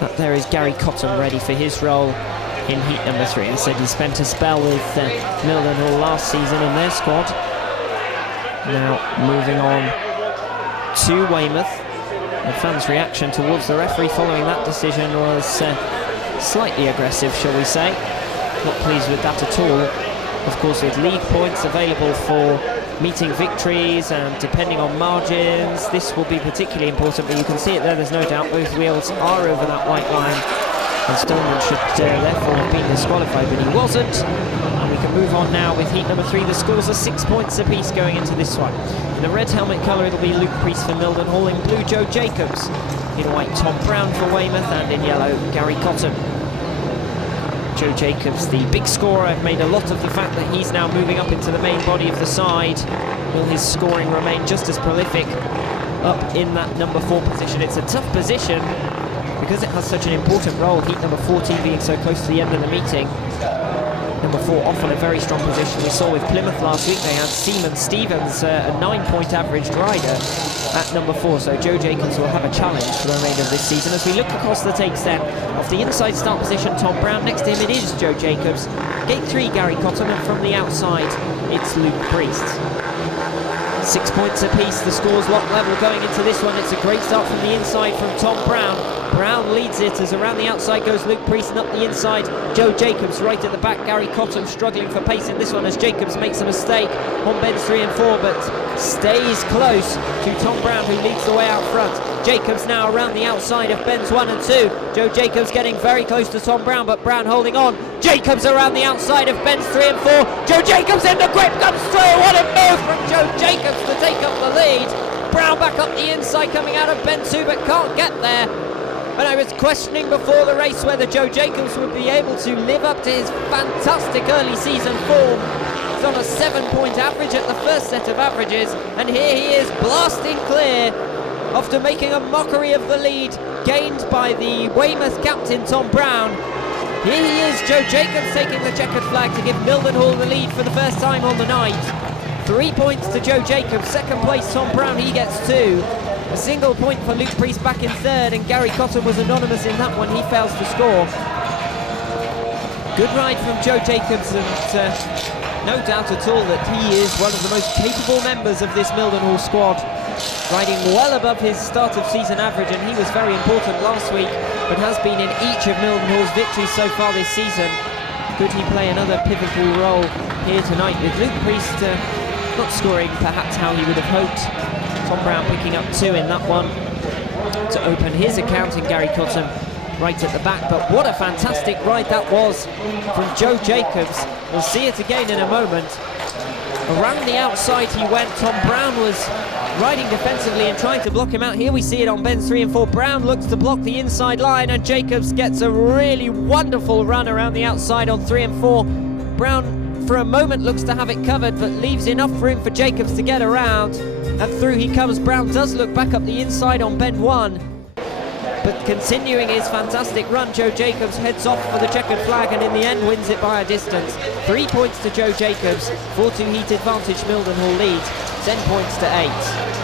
But there is Gary Cottham ready for his role in heat number 3. I said he spent a spell with Mildenhall last season in their squad. Now moving on to Weymouth. The fans' reaction towards the referee following that decision was slightly aggressive, shall we say. Not pleased with that at all. Of course, with league points available for meeting victories and depending on margins, this will be particularly important, but you can see it there, there's no doubt both wheels are over that white line, and Stoneman should therefore have been disqualified, but he wasn't. And we can move on now with heat number 3. The scores are 6 points apiece going into this one. In the red helmet colour, it'll be Luke Priest for Mildenhall, in blue Joe Jacobs, in white Tom Brown for Weymouth, and in yellow Gary Cottham. Joe Jacobs, the big scorer, made a lot of the fact that he's now moving up into the main body of the side. Will his scoring remain just as prolific up in that number 4 position? It's a tough position because it has such an important role, heat number 14 being so close to the end of the meeting. Number 4 off on a very strong position. We saw with Plymouth last week they had Seaman Stevens, a 9-point averaged rider, at number 4, so Joe Jacobs will have a challenge for the remainder of this season. As we look across the takes then, off the inside start position Tom Brown, next to him it is Joe Jacobs, gate 3 Gary Cottham, and from the outside it's Luke Priest. 6 points apiece, the score's locked level going into this one. It's a great start from the inside from Tom Brown. Brown leads it as around the outside goes Luke Priest, and up the inside Joe Jacobs. Right at the back Gary Cottham struggling for pace in this one as Jacobs makes a mistake on bends 3 and 4, but stays close to Tom Brown, who leads the way out front. Jacobs now around the outside of bends 1 and 2. Joe Jacobs getting very close to Tom Brown, but Brown holding on. Jacobs around the outside of bends 3 and 4. Joe Jacobs in the grip, comes through. What a move from Joe Jacobs to take up the lead. Brown back up the inside coming out of bend 2, but can't get there. And I was questioning before the race whether Joe Jacobs would be able to live up to his fantastic early season form. He's on a 7-point average at the first set of averages, and here he is blasting clear after making a mockery of the lead gained by the Weymouth captain Tom Brown. Here he is, Joe Jacobs taking the checkered flag to give Mildenhall the lead for the first time on the night. 3 points to Joe Jacobs, second place Tom Brown, he gets 2. A single point for Luke Priest back in third, and Gary Cottham was anonymous in that one, he fails to score. Good ride from Joe Jacobs, and no doubt at all that he is one of the most capable members of this Mildenhall squad, riding well above his start of season average, and he was very important last week, but has been in each of Mildenhall's victories so far this season. Could he play another pivotal role here tonight, with Luke Priest not scoring perhaps how he would have hoped? Tom Brown picking up 2 in that one to open his account, in Gary Cottham right at the back. But what a fantastic ride that was from Joe Jacobs. We'll see it again in a moment. Around the outside he went. Tom Brown was riding defensively and trying to block him out. Here we see it on bends 3 and 4. Brown looks to block the inside line, and Jacobs gets a really wonderful run around the outside on 3 and 4. Brown for a moment looks to have it covered, but leaves enough room for Jacobs to get around, and through he comes. Brown does look back up the inside on bend 1, but continuing his fantastic run, Joe Jacobs heads off for the checkered flag, and in the end wins it by a distance. 3 points to Joe Jacobs, 4-2 heat advantage Mildenhall lead, 10 points to 8.